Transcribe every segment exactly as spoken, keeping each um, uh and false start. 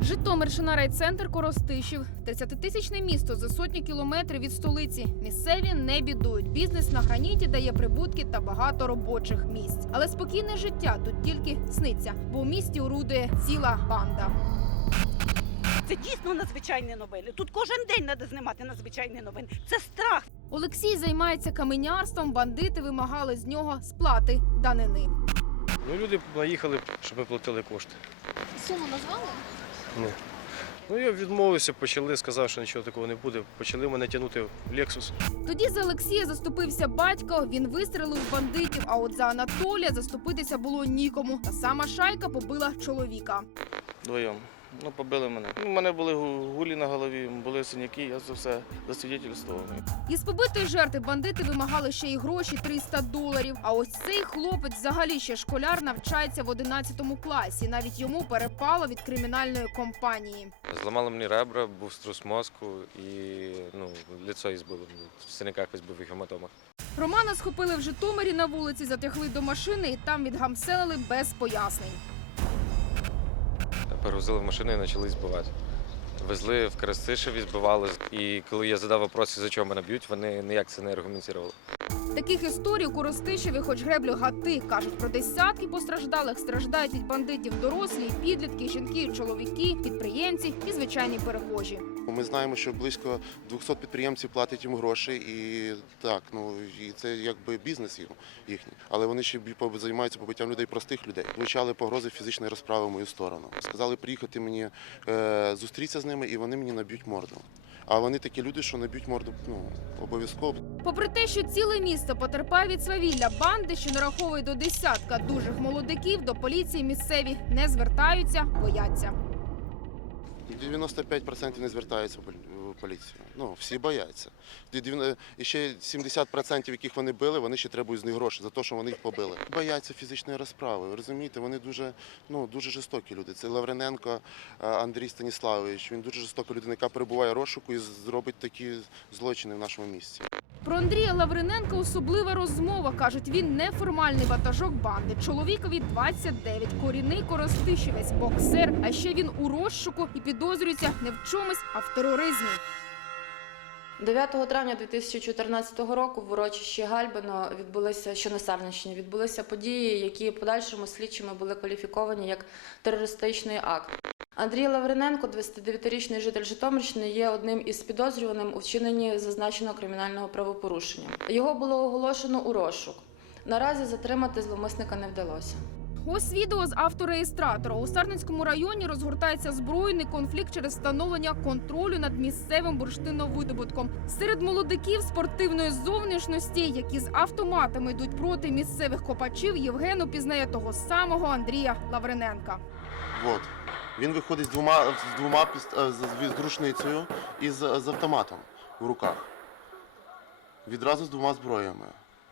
Житомирщина, райцентр Коростишів. тридцятитисячне місто за сотні кілометрів від столиці. Місцеві не бідують. Бізнес на граніті дає прибутки та багато робочих місць. Але спокійне життя тут тільки сниться, бо у місті орудує ціла банда. Це дійсно надзвичайні новини. Тут кожен день треба знімати надзвичайні новини. Це страх. Олексій займається каменярством, бандити вимагали з нього сплати данини. Ну, люди наїхали, щоб ми платили кошти. Суму назвали? Ні. Ну, я відмовився, почали, сказав, що нічого такого не буде. Почали мене тягнути в Lexus. Тоді за Олексія заступився батько, він вистрелив в бандитів, а от за Анатолія заступитися було нікому. Та сама шайка побила чоловіка. Вдвоєм. Ну, побили мене. У мене були гулі на голові, були синяки, я за все засвідчительствував. Із побитої жертви бандити вимагали ще й гроші – триста доларів. А ось цей хлопець, взагалі ще школяр, навчається в одинадцятому класі. Навіть йому перепало від кримінальної компанії. Зламали мені ребра, був струс мозку і ну, лицо із було в синяках, ось був і гематомах. Романа схопили в Житомирі на вулиці, затягли до машини і там відгамселили без пояснень. Перевозили в машину і почали збивати. Везли в Коростишеві, збивали. І коли я задав питання, за чого мене б'ють, вони ніяк це не аргументували. Таких історій у Коростишеві хоч греблю гати. Кажуть, про десятки постраждалих страждають від бандитів дорослі, підлітки, жінки, чоловіки, підприємці і звичайні перехожі. Ми знаємо, що близько двохсот підприємців платять їм гроші, і так, ну і це якби бізнес їхній. Але вони ще займаються побиттям людей, простих людей. Звучали погрози фізичної розправи в мою сторону. Сказали приїхати мені е, зустрітися з ними, і вони мені наб'ють морду. А вони такі люди, що наб'ють морду, ну, обов'язково. Попри те, що ціле місто потерпає від свавілля банди, що нараховує до десятка дужих молодиків, до поліції місцеві не звертаються, бояться. дев'яносто п'ять відсотків не звертаються в поліцію. Ну, всі бояться. І ще сімдесят відсотків, яких вони били, вони ще требують з них гроші за те, що вони їх побили. Бояться фізичної розправи. Ви розумієте, вони дуже, ну, дуже жорстокі люди. Це Лавриненко Андрій Станіславович. Він дуже жорстока людина, яка перебуває в розшуку і зробить такі злочини в нашому місті. Про Андрія Лавриненка особлива розмова. Кажуть, він неформальний ватажок банди. Чоловікові двадцять дев'ять, корінний коростишівець, боксер. А ще він у розшуку і підозрюється не в чомусь, а в тероризмі. дев'ятого травня дві тисячі чотирнадцятого року в урочищі Гальбино відбулися, що на Сарненщині, відбулися події, які в подальшому слідчими були кваліфіковані як терористичний акт. Андрій Лавриненко, двадцятидев'ятирічний житель Житомирщини, є одним із підозрюваним у вчиненні зазначеного кримінального правопорушення. Його було оголошено у розшук. Наразі затримати зловмисника не вдалося. Ось відео з автореєстратора. У Сарненському районі розгортається збройний конфлікт через встановлення контролю над місцевим бурштиновидобутком. Серед молодиків спортивної зовнішності, які з автоматами йдуть проти місцевих копачів, Євген упізнає того самого Андрія Лавриненка. От. Він виходить з двома, з двома з рушницею і з, з автоматом в руках. Відразу з двома зброями.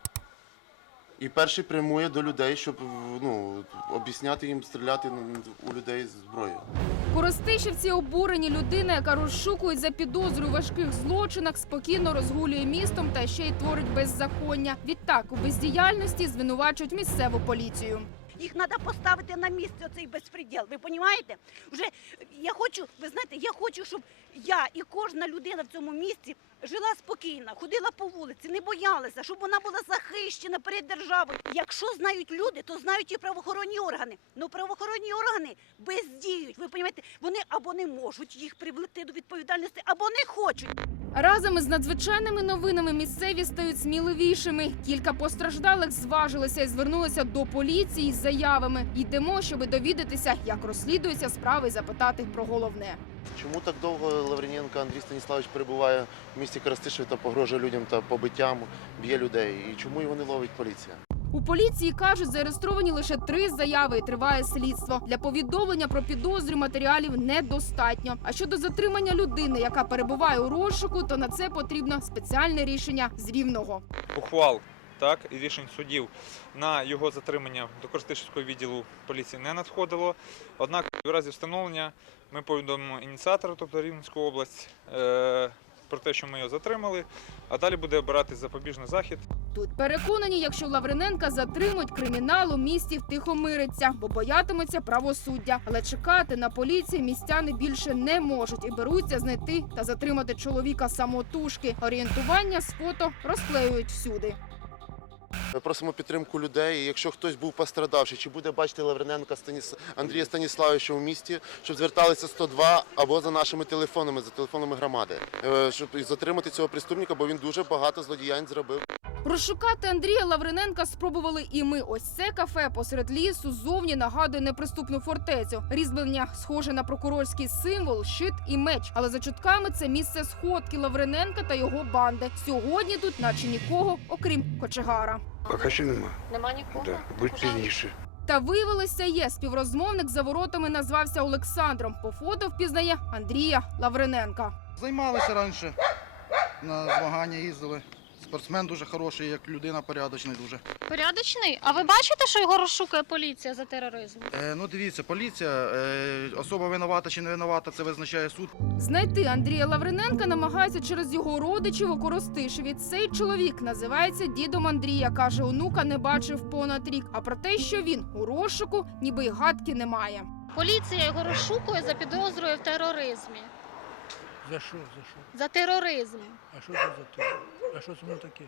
І перший прямує до людей, щоб, ну, об'ясняти їм стріляти у людей з зброєю. Коростишівці обурені. Людина, яка розшукують за підозрою у важких злочинах, спокійно розгулює містом та ще й творить беззаконня. Відтак, у бездіяльності звинувачують місцеву поліцію. Їх треба поставити на місце, оцей безпреділ. Ви розумієте? Вже я хочу, ви знаєте, я хочу, щоб я і кожна людина в цьому місті жила спокійно, ходила по вулиці, не боялася, щоб вона була захищена перед державою. Якщо знають люди, то знають і правоохоронні органи. Ну правоохоронні органи бездіють. Ви розумієте? Вони або не можуть їх привлекти до відповідальності, або не хочуть. Разом із надзвичайними новинами місцеві стають сміливішими. Кілька постраждалих зважилися і звернулися до поліції з заявами. Йдемо, щоб довідатися, як розслідуються справи і запитати про головне. Чому так довго Лавриненко Андрій Станіславович перебуває в місті Коростишеві та погрожує людям та побиттям, б'є людей? І чому його не ловить поліція? У поліції кажуть, зареєстровані лише три заяви і триває слідство. Для повідомлення про підозрю матеріалів недостатньо. А щодо затримання людини, яка перебуває у розшуку, то на це потрібно спеціальне рішення з Рівного. Ухвал, так, і рішень судів на його затримання до Коростишівського відділу поліції не надходило. Однак в разі встановлення ми повідомимо ініціатора, тобто Рівненську область, е про те, що ми його затримали, а далі буде обиратись запобіжний захід. Тут переконані, якщо Лавриненка затримують, кримінал у місті втихомириться, бо боятимуться правосуддя. Але чекати на поліцію містяни більше не можуть і беруться знайти та затримати чоловіка самотужки. Орієнтування з фото розклеюють всюди. Ми просимо підтримку людей. І якщо хтось був пострадавший, чи буде бачити Лавриненка Станіс... Андрія Станіславовича в місті, щоб зверталися сто два або за нашими телефонами, за телефонами громади, е, щоб затримати цього преступника, бо він дуже багато злодіянь зробив. Розшукати Андрія Лавриненка спробували і ми. Ось це кафе посеред лісу зовні нагадує неприступну фортецю. Різьблення схоже на прокурорський символ, щит і меч. Але за чутками це місце сходки Лавриненка та його банди. Сьогодні тут наче нікого, окрім кочегара. Поки що нема. Нема нікого. Да. Будь пізніше. Та виявилося, є. Співрозмовник за воротами назвався Олександром. По фото впізнає Андрія Лавриненка. Займалися раніше, на змагання їздили. Спортсмен дуже хороший, як людина порядочний дуже. Порядочний? А ви бачите, що його розшукує поліція за тероризм? Е, ну дивіться, поліція, е, особа винувата чи не винувата, це визначає суд. Знайти Андрія Лавриненка намагаються через його родичів у Коростишеві. Цей чоловік називається дідом Андрія. Каже, онука не бачив понад рік. А про те, що він у розшуку, ніби й гадки немає. Поліція його розшукує за підозрою в тероризмі. За що? За що? За тероризм. А що це за те? А що це воно таке?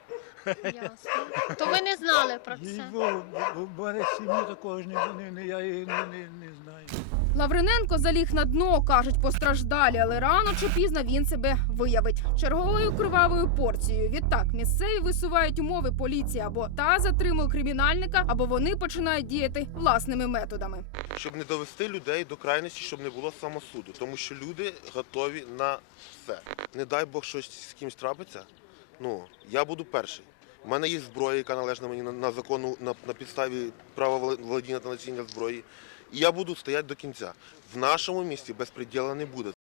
Ясно. То ви не знали про це? Їй-богу, бо в мене в сім'ї такого ж не, не, не, я її не, не, не знаю. Лавриненко заліг на дно, кажуть постраждалі, але рано чи пізно він себе виявить. Черговою кривавою порцією. Відтак, місцеві висувають умови поліції, або та затримує кримінальника, або вони починають діяти власними методами. Щоб не довести людей до крайності, щоб не було самосуду. Тому що люди готові на все. Не дай Бог щось з кимось трапиться, ну, я буду перший. У мене є зброя, яка належна мені на, на закону, на, на підставі права володіння та носіння зброї. І я буду стояти до кінця. В нашому місті безпреділу не буде.